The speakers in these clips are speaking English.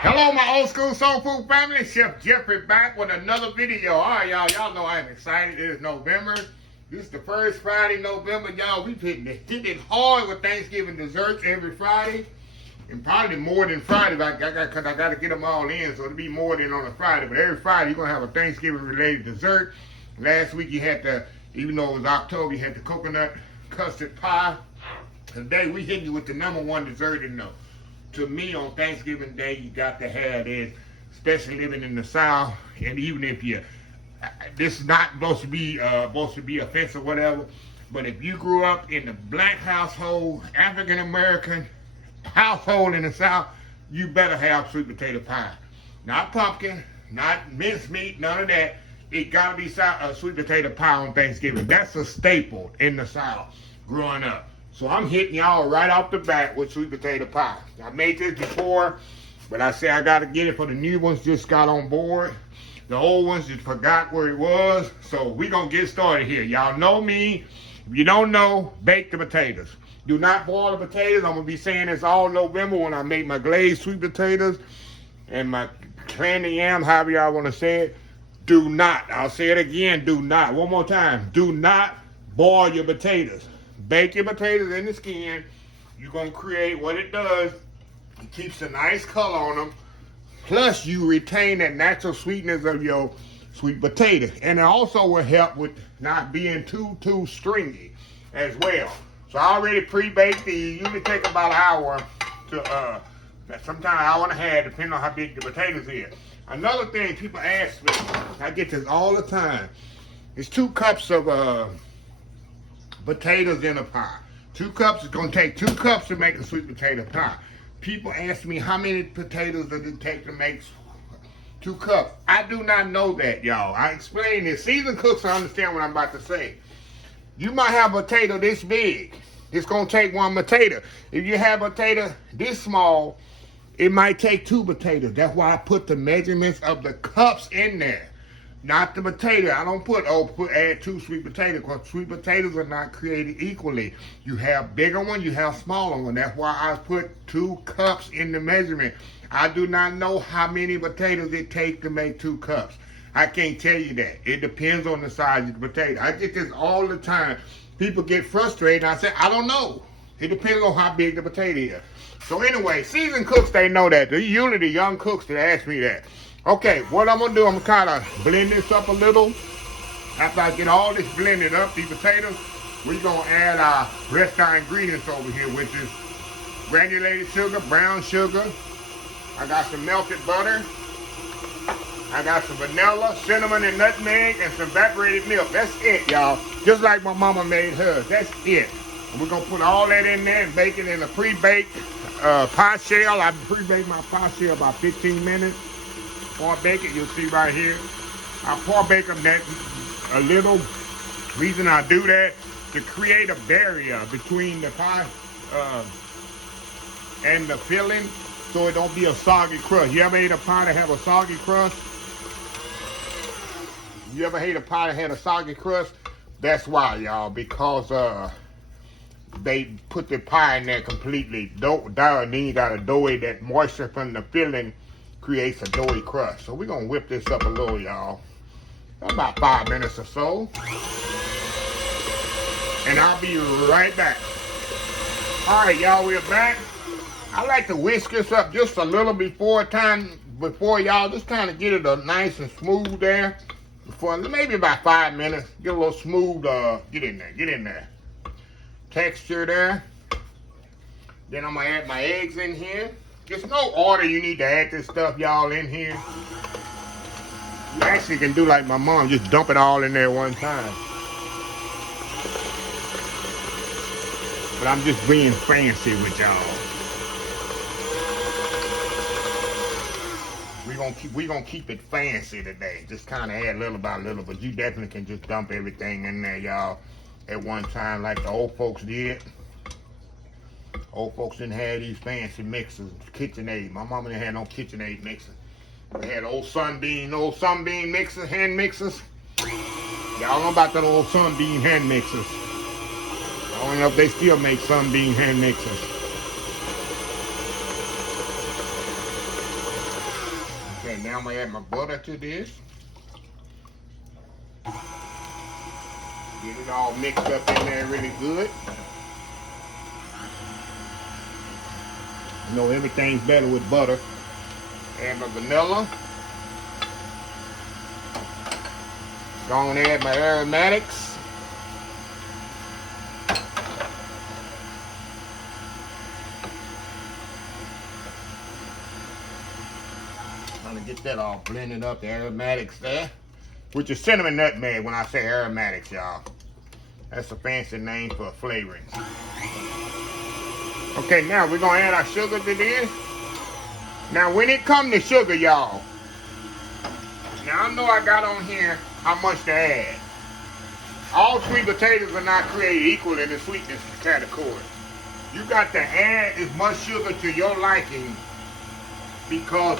Hello, my old school soul food family. Chef Jeffrey back with another video. All right, y'all know I'm excited. It is November. This is the first Friday in November. Y'all, we hitting it hard with Thanksgiving desserts every Friday. And probably more than Friday, because I got to get them all in, so it'll be more than on a Friday. But every Friday, you're going to have a Thanksgiving-related dessert. Last week, you had the, even though it was October, you had the coconut custard pie. Today, we hitting you with the #1 dessert in the to me on Thanksgiving Day, you got to have this, especially living in the South. And even if you, this is not supposed to be offensive or whatever, but if you grew up in the black household, African American household in the South, you better have sweet potato pie. Not pumpkin, not mincemeat, none of that. It gotta be sweet potato pie on Thanksgiving. That's a staple in the South growing up. So I'm hitting y'all right off the bat with sweet potato pie. I made this before, but I said I got to get it for the new ones just got on board. The old ones just forgot where it was. So we going to get started here. Y'all know me. If you don't know, bake the potatoes. Do not boil the potatoes. I'm going to be saying this all November when I make my glazed sweet potatoes and my candy yam, however y'all want to say it. Do not, I'll say it again, do not. One more time. Do not boil your potatoes. Bake your potatoes in the skin. You're going to create what it does. It keeps a nice color on them. Plus, you retain that natural sweetness of your sweet potato. And it also will help with not being too stringy as well. So I already pre-baked these. Usually take about an hour to, sometimes an hour and a half, depending on how big the potatoes is. Another thing people ask me, I get this all the time, is 2 cups of potatoes in a pie. 2 cups is going to take 2 cups to make a sweet potato pie. People ask me how many potatoes does it take to make 2 cups. I do not know that, y'all. I explain this. Seasoned cooks understand what I'm about to say. You might have a potato this big. It's going to take 1 potato. If you have a potato this small, it might take 2 potatoes. That's why I put the measurements of the cups in there. Not the potato. I don't add 2 sweet potatoes, because sweet potatoes are not created equally. You have bigger ones, you have smaller ones. That's why I put 2 cups in the measurement. I do not know how many potatoes it takes to make 2 cups. I can't tell you that. It depends on the size of the potato. I get this all the time. People get frustrated and I say, I don't know. It depends on how big the potato is. So anyway, seasoned cooks, they know that. They're usually the young cooks that ask me that. Okay, what I'm going to do, I'm going to kind of blend this up a little. After I get all this blended up, these potatoes, we're going to add our rest of our ingredients over here, which is granulated sugar, brown sugar. I got some melted butter. I got some vanilla, cinnamon, and nutmeg, and some evaporated milk. That's it, y'all. Just like my mama made hers. That's it. And we're going to put all that in there and bake it in a pre-baked pie shell. I pre-baked my pie shell about 15 minutes. Pour bake it, you'll see right here. I pour bake them that a little. Reason I do that, to create a barrier between the pie and the filling, so it don't be a soggy crust. You ever ate a pie that have a soggy crust? You ever ate a pie that had a soggy crust? That's why, y'all, because they put the pie in there completely doughed, and then you gotta dough it. That moisture from the filling creates a doughy crust. So we're gonna whip this up a little, y'all. About 5 minutes or so. And I'll be right back. All right, y'all, we're back. I like to whisk this up just a little before y'all, just kind of get it nice and smooth there. For maybe about 5 minutes. Get a little smooth, get in there. Texture there. Then I'm gonna add my eggs in here. There's no order you need to add this stuff, y'all, in here. You actually can do like my mom, just dump it all in there one time. But I'm just being fancy with y'all. We gonna keep it fancy today. Just kind of add little by little, but you definitely can just dump everything in there, y'all, at one time like the old folks did. Old folks didn't have these fancy mixers, KitchenAid. My mama didn't have no KitchenAid mixer. They had old sunbeam mixers, hand mixers. Y'all know about that old sunbeam hand mixers. I don't know if they still make sunbeam hand mixers. I'm gonna add my butter to this. Get it all mixed up in there really good. You know everything's better with butter. Add my vanilla. Gonna add my aromatics. Trying to get that all blended up, the aromatics there. Which is cinnamon nutmeg when I say aromatics, y'all. That's a fancy name for flavoring. Okay, now we're gonna add our sugar to this. Now when it comes to sugar, y'all, now I know I got on here how much to add. All sweet potatoes are not created equal in the sweetness category. You got to add as much sugar to your liking because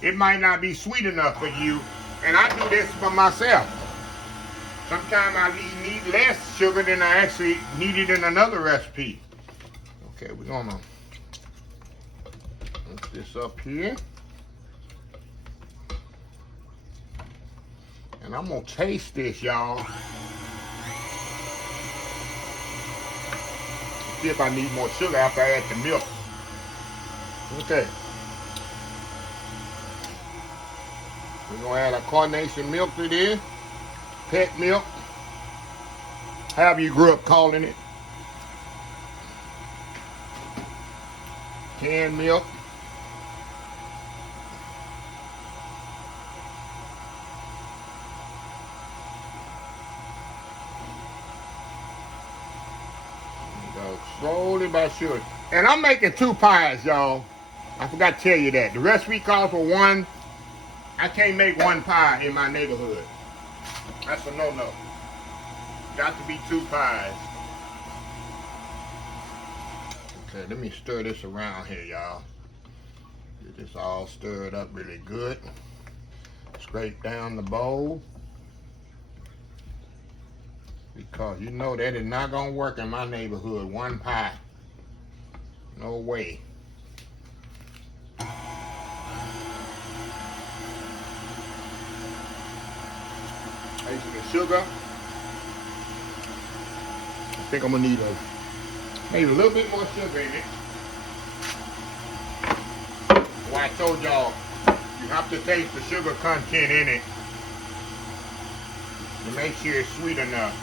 it might not be sweet enough for you. And I do this for myself. Sometimes I need less sugar than I actually needed in another recipe. Okay, we're gonna put this up here. And I'm gonna taste this, y'all. See if I need more sugar after I add the milk. Okay. We're gonna add a carnation milk to this. Pet milk. However you grew up calling it. Canned milk. Go slowly but surely. And I'm making 2 pies, y'all. I forgot to tell you that. The recipe calls for 1. I can't make 1 pie in my neighborhood. That's a no-no. Got to be 2 pies. Okay, let me stir this around here, y'all. Get this all stirred up really good. Scrape down the bowl. Because you know that is not gonna work in my neighborhood. 1 pie. No way. The sugar. I think I'm gonna need maybe a little bit more sugar in it. Well, I told y'all you have to taste the sugar content in it to make sure it's sweet enough.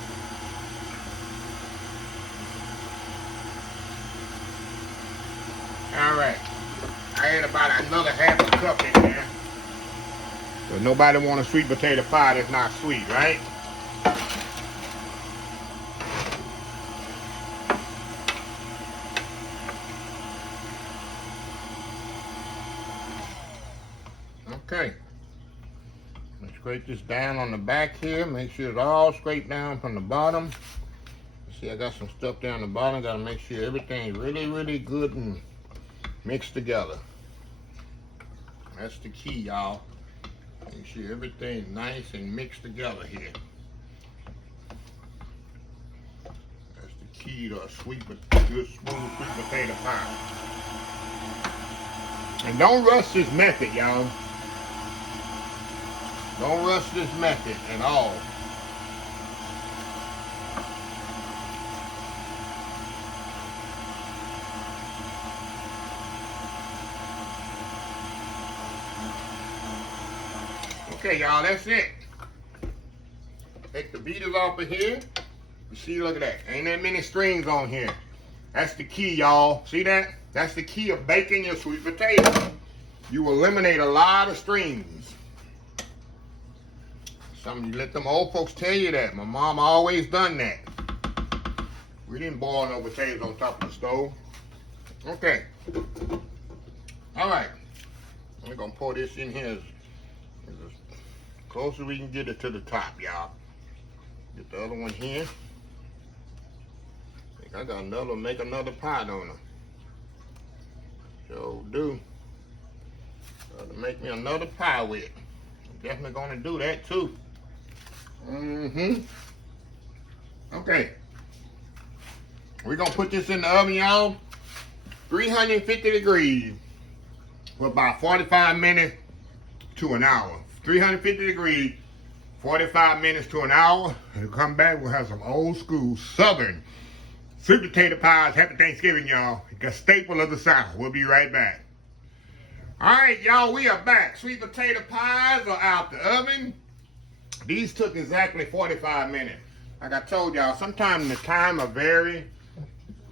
All right, I add about another half a cup in there. So nobody want a sweet potato pie that's not sweet, right? Okay. Let's scrape this down on the back here. Make sure it's all scraped down from the bottom. See, I got some stuff down the bottom. Got to make sure everything's really, really good and mixed together. That's the key, y'all. Make sure everything's nice and mixed together here. That's the key to a good, smooth sweet potato pie. And don't rush this method, y'all. Don't rush this method at all. Okay, y'all, that's it. Take the beaters off of here. You see, look at that. Ain't that many strings on here. That's the key, y'all. See that? That's the key of baking your sweet potato. You eliminate a lot of strings. Some of you let them old folks tell you that. My mom always done that. We didn't boil no potatoes on top of the stove. Okay. All right. We're gonna pour this in here as close as we can get it to the top, y'all. Get the other one here. I think I got another, make another pie, don't I? Sure do. Got to make me another pie with. I'm definitely gonna do that too. Okay. We're gonna put this in the oven, y'all. 350 degrees for about 45 minutes. to an hour. 350 degrees, 45 minutes to an hour. And come back, we'll have some old school Southern sweet potato pies. Happy Thanksgiving, y'all. A staple of the South. We'll be right back. All right, y'all, we are back. Sweet potato pies are out the oven. These took exactly 45 minutes. Like I told y'all, sometimes the timer vary.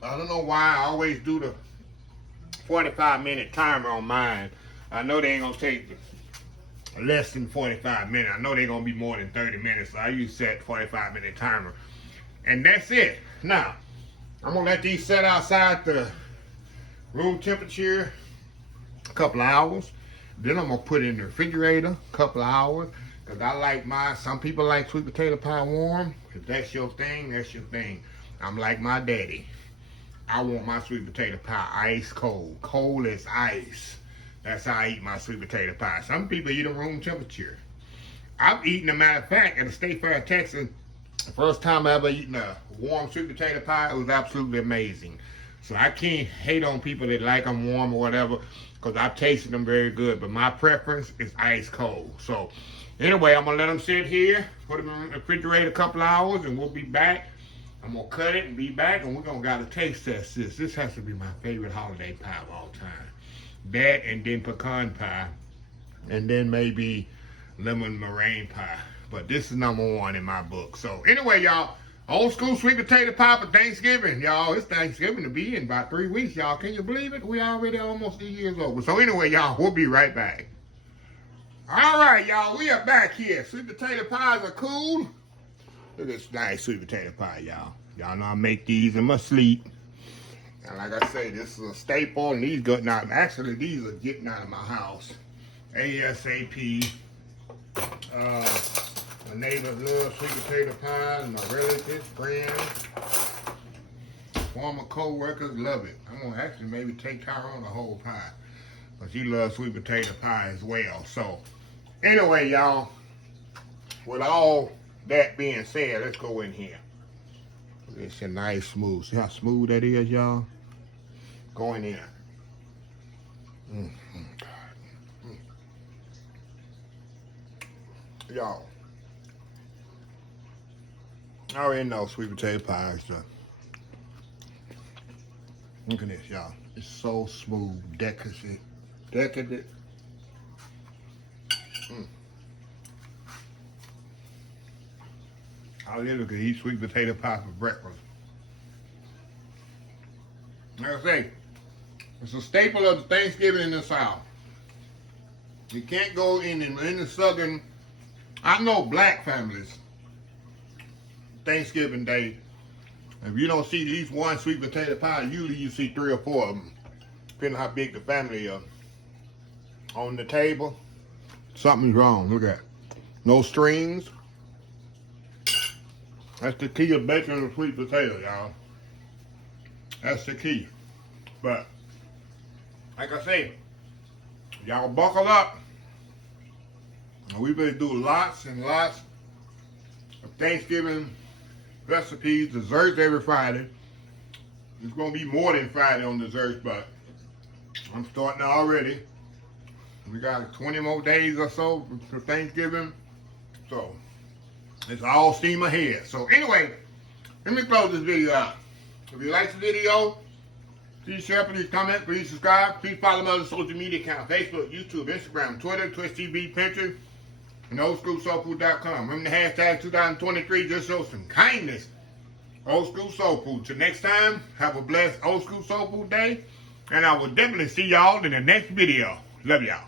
I don't know why I always do the 45-minute timer on mine. I know they ain't gonna take less than 45 minutes. I know they're gonna be more than 30 minutes. So I use set 45-minute timer. And that's it. Now, I'm gonna let these set outside the room temperature a couple of hours. Then I'm gonna put it in the refrigerator a couple of hours. Cause I like mine. Some people like sweet potato pie warm. If that's your thing, that's your thing. I'm like my daddy. I want my sweet potato pie ice cold. Cold as ice. That's how I eat my sweet potato pie. Some people eat them room temperature. I've eaten, a matter of fact, at the State Fair of Texas, the first time I ever eaten a warm sweet potato pie, it was absolutely amazing. So I can't hate on people that like them warm or whatever, because I've tasted them very good. But my preference is ice cold. So anyway, I'm going to let them sit here, put them in the refrigerator a couple of hours, and we'll be back. I'm going to cut it and be back, and we're going to got to taste test this. This has to be my favorite holiday pie of all time. That, and then pecan pie, and then maybe lemon meringue pie. But this is #1 in my book. So anyway, y'all, old school sweet potato pie for Thanksgiving. Y'all, it's Thanksgiving to be in about 3 weeks, y'all. Can you believe it? We already almost 3 years over. So anyway, y'all, we'll be right back. All right, y'all, we are back here. Sweet potato pies are cool. Look at this nice sweet potato pie, y'all. Y'all know I make these in my sleep. And like I say, this is a staple, and these getting out. Actually, these are getting out of my house ASAP. My neighbors love sweet potato pies. My relatives, friends, former co-workers love it. I'm gonna actually maybe take Tyrone a whole pie, but she loves sweet potato pie as well. So anyway, y'all, with all that being said, let's go in here. It's a nice smooth. See how smooth that is, y'all? Going in. Y'all, I already know sweet potato pie is the. Look at this, y'all. It's so smooth, decadent. I literally could eat sweet potato pie for breakfast. Like I say, it's a staple of Thanksgiving in the South. You can't go in the Southern. I know black families, Thanksgiving Day, if you don't see at least one sweet potato pie, usually you see 3 or 4 of them, depending on how big the family is. On the table, something's wrong. Look at that. No strings. That's the key of baking a sweet potato, y'all. That's the key. But, like I say, y'all buckle up. We better do lots and lots of Thanksgiving recipes, desserts every Friday. It's going to be more than Friday on desserts, but I'm starting already. We got 20 more days or so for Thanksgiving. So, it's all steam ahead. So anyway, let me close this video out. If you like the video, please share, please comment, please subscribe. Please follow my other social media accounts: Facebook, YouTube, Instagram, Twitter, Twitch TV, Pinterest, and oldschoolsoulfood.com. Remember the hashtag 2023, just show some kindness. Old School Soul Food. Till next time, have a blessed Old School Soul Food day. And I will definitely see y'all in the next video. Love y'all.